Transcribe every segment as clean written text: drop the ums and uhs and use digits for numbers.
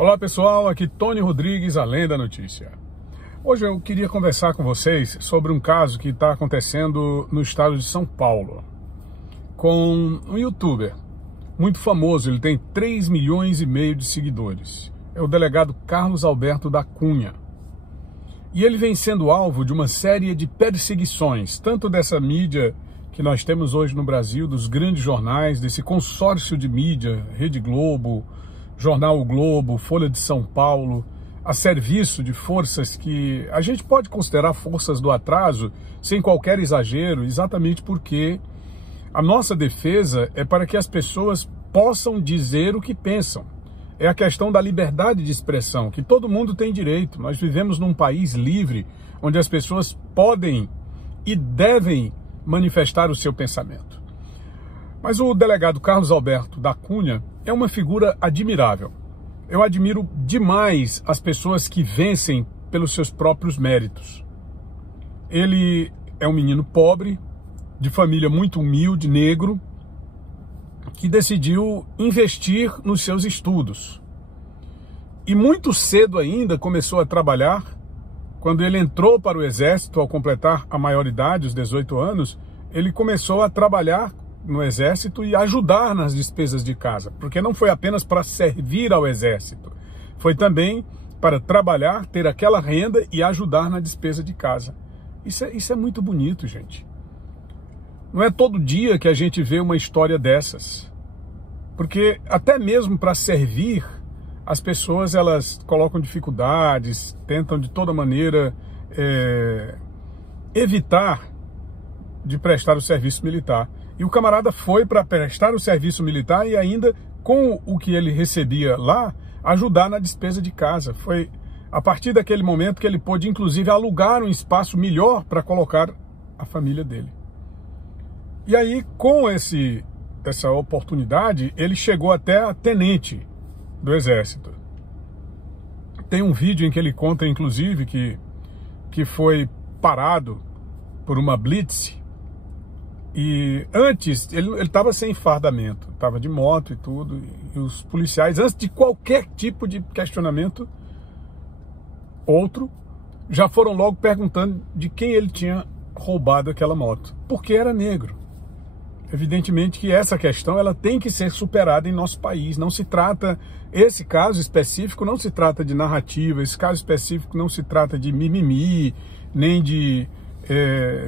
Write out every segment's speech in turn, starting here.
Olá pessoal, aqui Tony Rodrigues, Além da Notícia. Hoje eu queria conversar com vocês sobre um caso que está acontecendo no estado de São Paulo, com um youtuber muito famoso, ele tem 3,5 milhões de seguidores. É o delegado Carlos Alberto da Cunha. E ele vem sendo alvo de uma série de perseguições, tanto dessa mídia que nós temos hoje no Brasil, dos grandes jornais, desse consórcio de mídia, Rede Globo, Jornal O Globo, Folha de São Paulo, a serviço de forças que a gente pode considerar forças do atraso, sem qualquer exagero, exatamente porque a nossa defesa é para que as pessoas possam dizer o que pensam. É a questão da liberdade de expressão, que todo mundo tem direito. Nós vivemos num país livre, onde as pessoas podem e devem manifestar o seu pensamento. Mas o delegado Carlos Alberto da Cunha é uma figura admirável. Eu admiro demais as pessoas que vencem pelos seus próprios méritos. Ele é um menino pobre, de família muito humilde, negro, que decidiu investir nos seus estudos. E muito cedo ainda começou a trabalhar. Quando ele entrou para o Exército, ao completar a maioridade, os 18 anos, ele começou a trabalhar no Exército e ajudar nas despesas de casa, porque não foi apenas para servir ao Exército, foi também para trabalhar, ter aquela renda e ajudar na despesa de casa. Isso é muito bonito, gente. Não é todo dia que a gente vê uma história dessas, porque até mesmo para servir, as pessoas elas colocam dificuldades, tentam de toda maneira evitar de prestar o serviço militar. E o camarada foi para prestar o serviço militar e ainda, com o que ele recebia lá, ajudar na despesa de casa. Foi a partir daquele momento que ele pôde, inclusive, alugar um espaço melhor para colocar a família dele. E aí, com essa oportunidade, ele chegou até a tenente do Exército. Tem um vídeo em que ele conta, inclusive, que foi parado por uma blitz. E antes, ele estava sem fardamento, estava de moto e tudo, e os policiais, antes de qualquer tipo de questionamento, outro, já foram logo perguntando de quem ele tinha roubado aquela moto, porque era negro. Evidentemente que essa questão ela tem que ser superada em nosso país, não se trata, esse caso específico não se trata de narrativa, esse caso específico não se trata de mimimi, nem de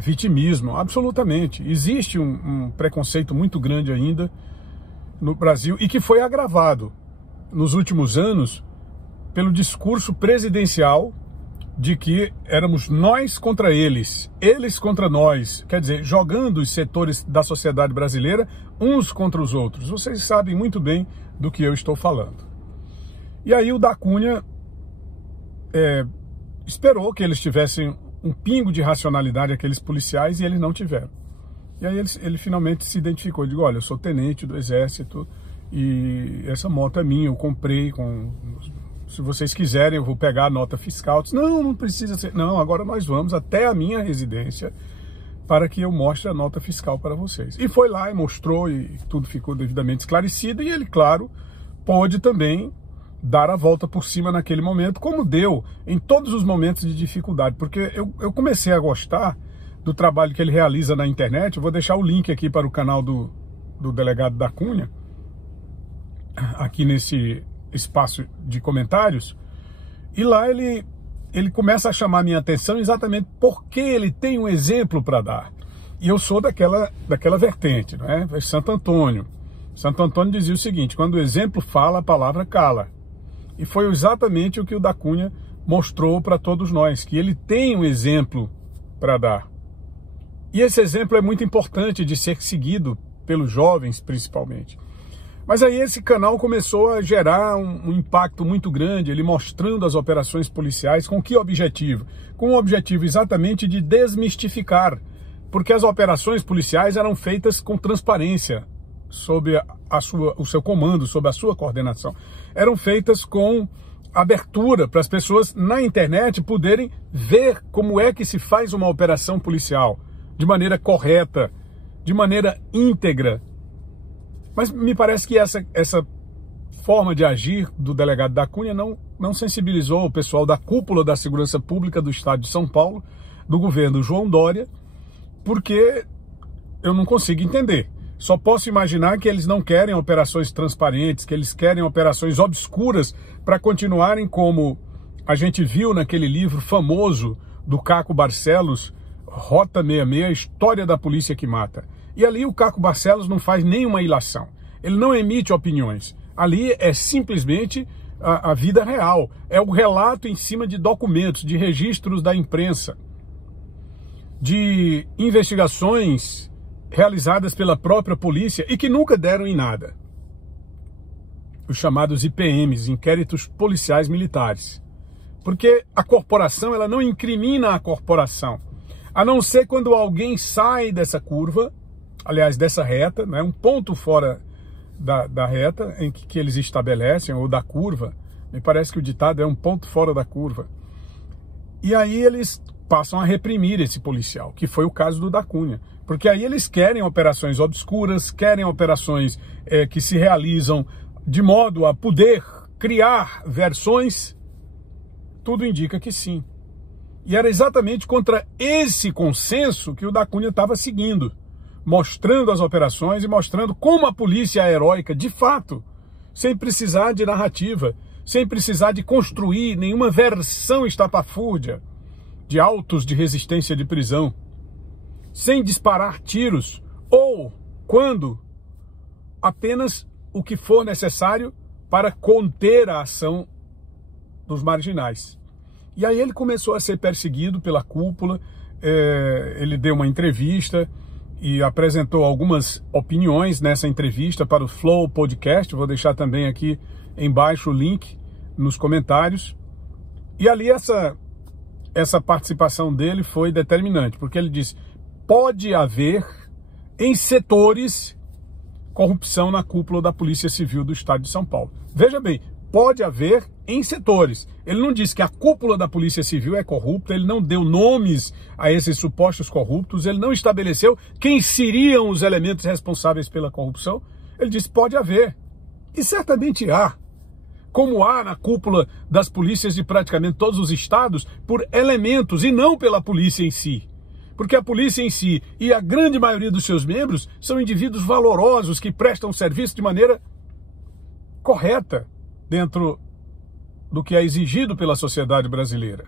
vitimismo, absolutamente. Existe um preconceito muito grande ainda no Brasil e que foi agravado nos últimos anos pelo discurso presidencial de que éramos nós contra eles, eles contra nós, quer dizer, jogando os setores da sociedade brasileira uns contra os outros. Vocês sabem muito bem do que eu estou falando. E aí o da Cunha esperou que eles tivessem um pingo de racionalidade, aqueles policiais, e eles não tiveram. E aí ele finalmente se identificou, digo, olha, eu sou tenente do Exército e essa moto é minha, eu comprei, se vocês quiserem eu vou pegar a nota fiscal. Eu disse, não precisa ser, não, agora nós vamos até a minha residência para que eu mostre a nota fiscal para vocês. E foi lá e mostrou e tudo ficou devidamente esclarecido e ele, claro, pôde também dar a volta por cima naquele momento, como deu em todos os momentos de dificuldade, porque eu comecei a gostar do trabalho que ele realiza na internet. Eu vou deixar o link aqui para o canal do delegado da Cunha, aqui nesse espaço de comentários, e lá ele começa a chamar a minha atenção exatamente porque ele tem um exemplo para dar, e eu sou daquela vertente, não é? Santo Antônio dizia o seguinte, quando o exemplo fala, a palavra cala. E foi exatamente o que o da Cunha mostrou para todos nós, que ele tem um exemplo para dar. E esse exemplo é muito importante de ser seguido pelos jovens, principalmente. Mas aí esse canal começou a gerar um impacto muito grande, ele mostrando as operações policiais, com que objetivo? Com o objetivo exatamente de desmistificar, porque as operações policiais eram feitas com transparência, sob o seu comando, sob a sua coordenação. Eram feitas com abertura para as pessoas na internet poderem ver como é que se faz uma operação policial, de maneira correta, de maneira íntegra. Mas me parece que essa forma de agir do delegado da Cunha não sensibilizou o pessoal da cúpula da segurança pública do estado de São Paulo, do governo João Dória, porque eu não consigo entender. Só posso imaginar que eles não querem operações transparentes, que eles querem operações obscuras para continuarem como a gente viu naquele livro famoso do Caco Barcelos, Rota 66, História da Polícia que Mata. E ali o Caco Barcelos não faz nenhuma ilação. Ele não emite opiniões. Ali é simplesmente a vida real. É o relato em cima de documentos, de registros da imprensa, de investigações realizadas pela própria polícia e que nunca deram em nada. Os chamados IPMs, Inquéritos Policiais Militares. Porque a corporação, ela não incrimina a corporação. A não ser quando alguém sai dessa curva, aliás, dessa reta, né, um ponto fora da reta em que eles estabelecem, ou da curva. Me parece que o ditado é um ponto fora da curva. E aí eles passam a reprimir esse policial, que foi o caso do da Cunha. Porque aí eles querem operações obscuras, querem operações que se realizam de modo a poder criar versões. Tudo indica que sim. E era exatamente contra esse consenso que o da Cunha estava seguindo, mostrando as operações e mostrando como a polícia é heróica, de fato, sem precisar de narrativa, sem precisar de construir nenhuma versão estapafúrdia de autos de resistência de prisão, sem disparar tiros, ou, quando, apenas o que for necessário para conter a ação dos marginais. E aí ele começou a ser perseguido pela cúpula, ele deu uma entrevista e apresentou algumas opiniões nessa entrevista para o Flow Podcast. Vou deixar também aqui embaixo o link nos comentários. E ali essa participação dele foi determinante, porque ele disse: pode haver em setores corrupção na cúpula da Polícia Civil do Estado de São Paulo. Veja bem, pode haver em setores. Ele não disse que a cúpula da Polícia Civil é corrupta, ele não deu nomes a esses supostos corruptos, ele não estabeleceu quem seriam os elementos responsáveis pela corrupção. Ele disse: pode haver. E certamente há. Como há na cúpula das polícias de praticamente todos os estados, por elementos e não pela polícia em si. Porque a polícia em si e a grande maioria dos seus membros são indivíduos valorosos que prestam serviço de maneira correta dentro do que é exigido pela sociedade brasileira.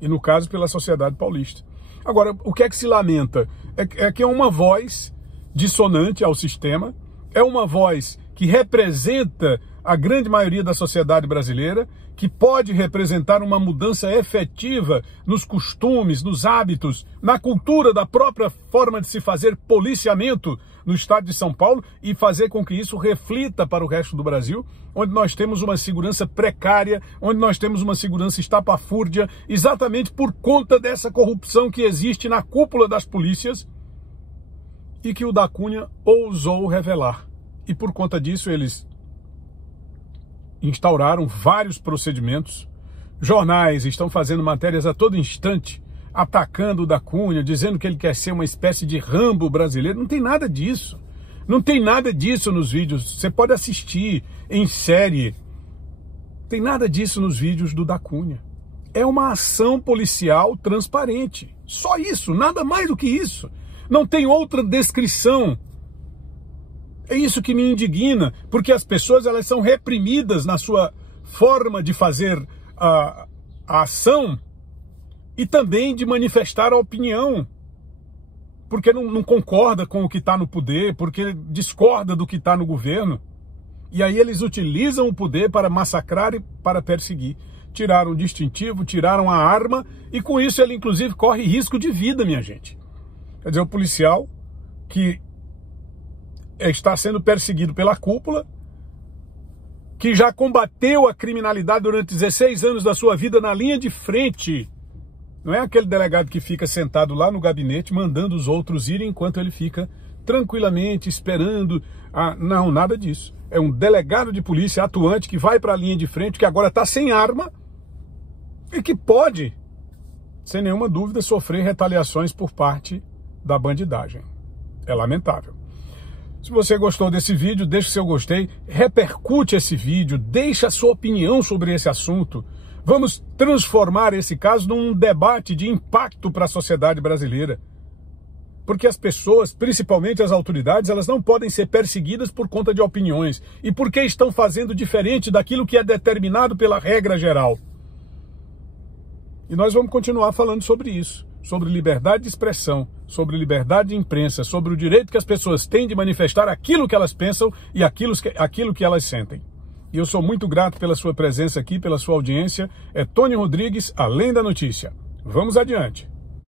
E no caso, pela sociedade paulista. Agora, o que é que se lamenta? É que é uma voz dissonante ao sistema, é uma voz que representa a grande maioria da sociedade brasileira, que pode representar uma mudança efetiva nos costumes, nos hábitos, na cultura da própria forma de se fazer policiamento no estado de São Paulo e fazer com que isso reflita para o resto do Brasil, onde nós temos uma segurança precária, onde nós temos uma segurança estapafúrdia, exatamente por conta dessa corrupção que existe na cúpula das polícias e que o da Cunha ousou revelar. E por conta disso eles instauraram vários procedimentos. Jornais estão fazendo matérias a todo instante, atacando o da Cunha, dizendo que ele quer ser uma espécie de Rambo brasileiro. Não tem nada disso. Não tem nada disso nos vídeos. Você pode assistir em série. Não tem nada disso nos vídeos do da Cunha. É uma ação policial transparente. Só isso, nada mais do que isso. Não tem outra descrição. É isso que me indigna, porque as pessoas elas são reprimidas na sua forma de fazer a ação e também de manifestar a opinião, porque não concorda com o que está no poder, porque discorda do que está no governo. E aí eles utilizam o poder para massacrar e para perseguir. Tiraram o distintivo, tiraram a arma e com isso ele inclusive corre risco de vida, minha gente. Quer dizer, o policial que está sendo perseguido pela cúpula, que já combateu a criminalidade durante 16 anos da sua vida na linha de frente. Não é aquele delegado que fica sentado lá no gabinete mandando os outros irem enquanto ele fica tranquilamente esperando. Não, nada disso. É um delegado de polícia atuante que vai para a linha de frente, que agora está sem arma e que pode, sem nenhuma dúvida, sofrer retaliações por parte da bandidagem. É lamentável. Se você gostou desse vídeo, deixe seu gostei, repercute esse vídeo, deixe a sua opinião sobre esse assunto. Vamos transformar esse caso num debate de impacto para a sociedade brasileira. Porque as pessoas, principalmente as autoridades, elas não podem ser perseguidas por conta de opiniões e porque estão fazendo diferente daquilo que é determinado pela regra geral. E nós vamos continuar falando sobre isso, sobre liberdade de expressão, sobre liberdade de imprensa, sobre o direito que as pessoas têm de manifestar aquilo que elas pensam e aquilo que elas sentem. E eu sou muito grato pela sua presença aqui, pela sua audiência. É Tony Rodrigues, Além da Notícia. Vamos adiante.